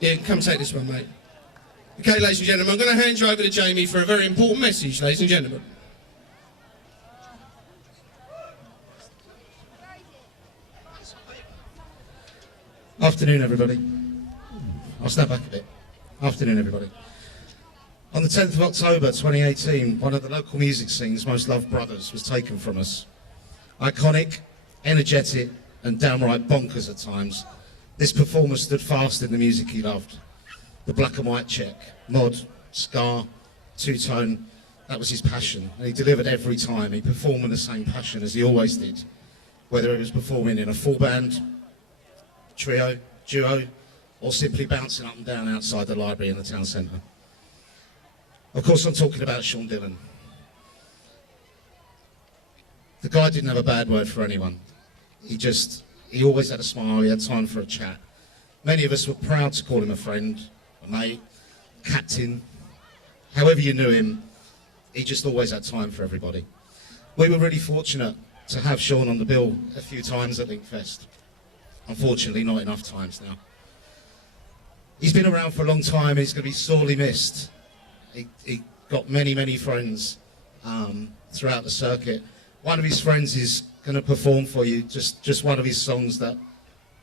Yeah, come take this one, mate. Okay, ladies and gentlemen, I'm going to hand you over to Jamie for a very important message, ladies and gentlemen. Afternoon, everybody. I'll step back a bit. Afternoon, everybody. On the 10th of October 2018, one of the local music scene's most loved brothers was taken from us. Iconic, energetic, and downright bonkers at times, this performer stood fast in the music he loved. The black and white check, mod, ska, two-tone, that was his passion. And he delivered every time. He performed with the same passion as he always did, whether he was performing in a full band, trio, duo, or simply bouncing up and down outside the library in the town centre. Of course, I'm talking about Sean Dillion. The guy didn't have a bad word for anyone. He always had a smile, he had time for a chat. Many of us were proud to call him a friend, a mate, captain. However you knew him, he just always had time for everybody. We were really fortunate to have Sean on the bill a few times at Linkfest. Unfortunately, not enough times now. He's been around for a long time and he's going to be sorely missed. He got many, many friends throughout the circuit. One of his friends is going to perform for you just one of his songs that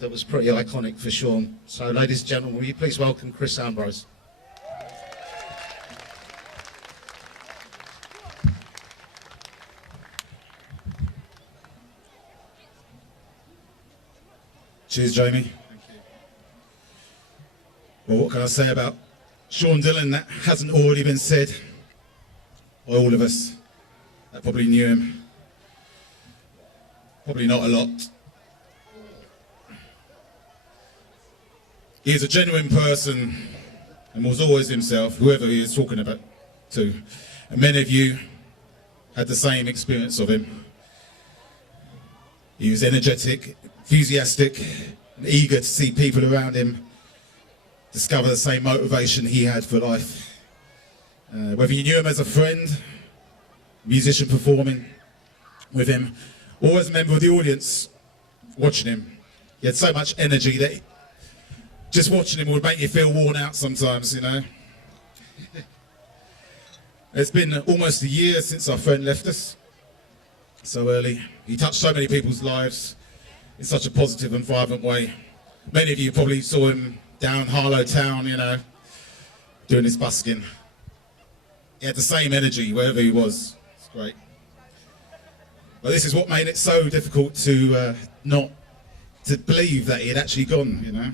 was pretty iconic for Sean. So, ladies and gentlemen, will you please welcome Chris Ambrose. Cheers, Jamie. Thank you. Well, what can I say about Sean Dillion that hasn't already been said by all of us that probably knew him? Probably not a lot. He is a genuine person and was always himself, whoever he is talking about to. And many of you had the same experience of him. He was energetic, enthusiastic, and eager to see people around him discover the same motivation he had for life. Whether you knew him as a friend, musician performing with him, or as a member of the audience watching him, he had so much energy that just watching him would make you feel worn out sometimes, you know. It's been almost a year since our friend left us so early. He touched so many people's lives in such a positive and vibrant way. Many of you probably saw him down Harlow Town, you know, doing his busking. He had the same energy wherever he was. It's great. But this is what made it so difficult to not to believe that he had actually gone, you know.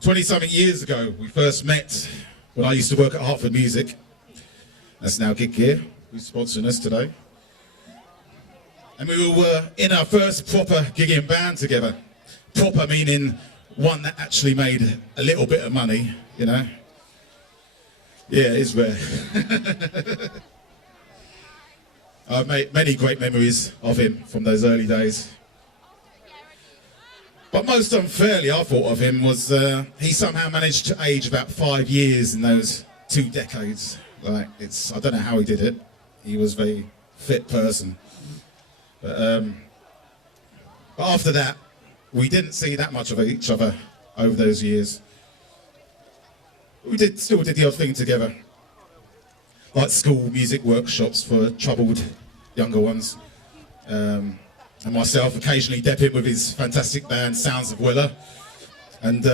20-something years ago, we first met when I used to work at Hartford Music. That's now Gig Gear, who's sponsoring us today. And we were in our first proper gigging band together. Proper meaning one that actually made a little bit of money, you know. Yeah, it is rare. I've made many great memories of him from those early days. But most unfairly, I thought of him was he somehow managed to age about 5 years in those 2 decades. Like, I don't know how he did it. He was a very fit person. But after that, we didn't see that much of each other over those years. We still did the odd thing together, like school music workshops for troubled younger ones. And myself occasionally dep in with his fantastic band, Sounds of Weller. And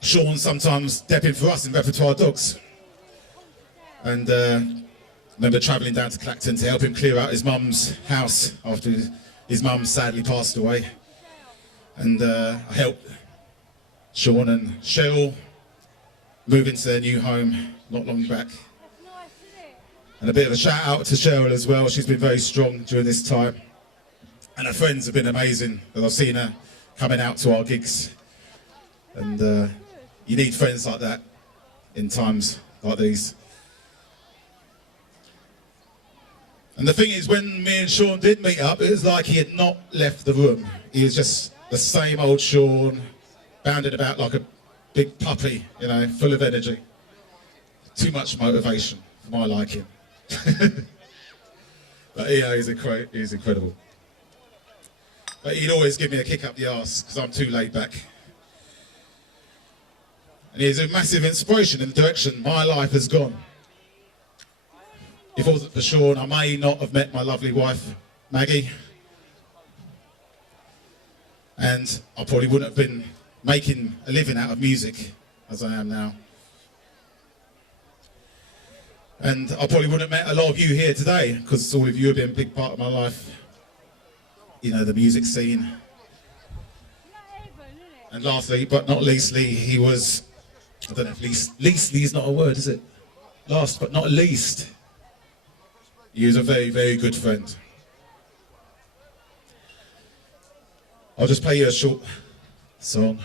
Sean sometimes dep in for us in Repertoire Dogs. And remember travelling down to Clacton to help him clear out his mum's house after his mum sadly passed away. And I helped Sean and Cheryl move into their new home not long back. And a bit of a shout out to Cheryl as well. She's been very strong during this time. And her friends have been amazing. I've seen her coming out to our gigs. And you need friends like that in times like these. And the thing is, when me and Sean did meet up, it was like he had not left the room. He was just the same old Sean, bounded about like a big puppy, you know, full of energy. Too much motivation for my liking. But yeah, he's incredible. But he'd always give me a kick up the arse because I'm too laid back. And he is a massive inspiration in the direction my life has gone. If it wasn't for Sean, I may not have met my lovely wife, Maggie. And I probably wouldn't have been making a living out of music as I am now. And I probably wouldn't have met a lot of you here today, because all of you have been a big part of my life. You know, the music scene. And lastly, but not leastly, he was, I don't know if leastly is not a word, is it? Last but not least, he was a very, very good friend. I'll just play you a short song.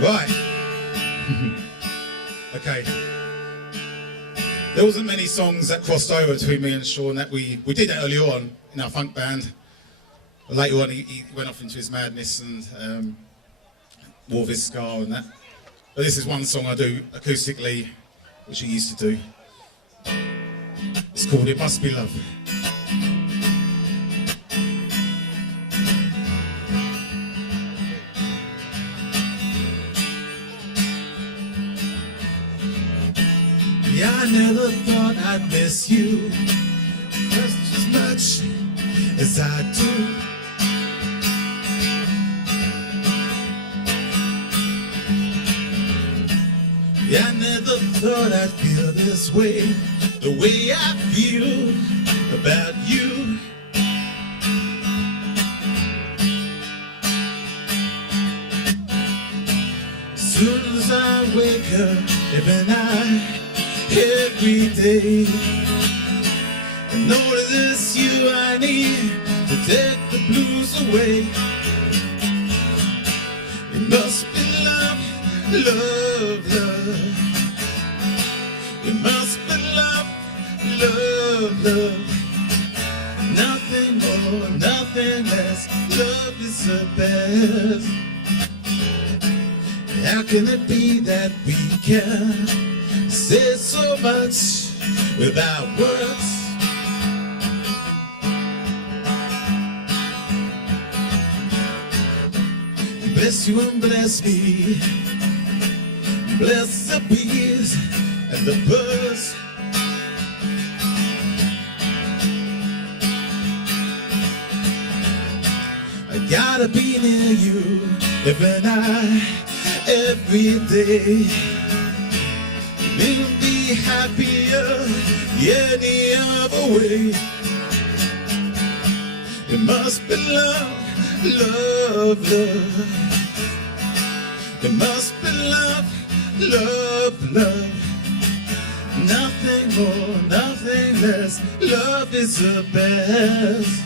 Right. Okay. There wasn't many songs that crossed over between me and Sean that we did that earlier on in our funk band. But later on he went off into his madness and wore his scar and that. But this is one song I do acoustically, which he used to do. It's called It Must Be Love. Yeah, I never thought I'd miss you just as much as I do. Yeah, I never thought I'd feel this way, the way I feel about you. As soon as I wake up every night, every day, I know that it's you I need to take the blues away. It must be love, love, love. It must be love, love, love. Nothing more, nothing less. Love is the best. How can it be that we can say so much without words? Bless you and bless me, bless the bees and the birds. I gotta be near you every night, every day. We'll be happier any other way. It must be love, love, love. It must be love, love, love. Nothing more, nothing less. Love is the best.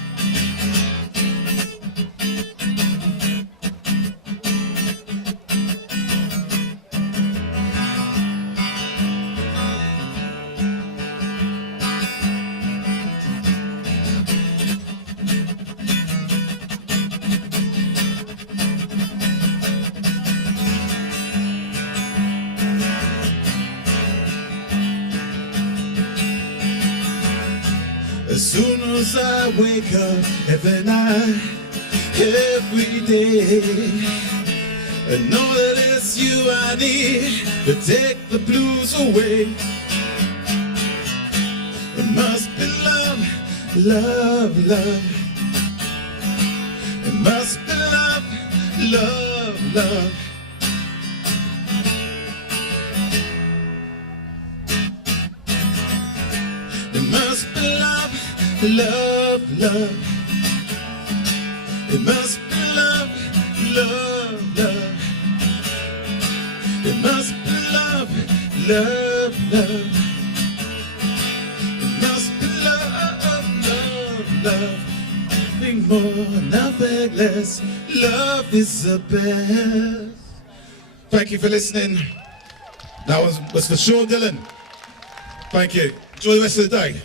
As soon as I wake up every night, every day, I know that it's you I need to take the blues away. It must be love, love, love. It must be love, love, love. It must be love, love, love. It must be love, love, love. It must be love, love, love. It must be love, love, love. Nothing more, nothing less. Love is the best. Thank you for listening. That was for Sean Dillion. Thank you. Enjoy the rest of the day.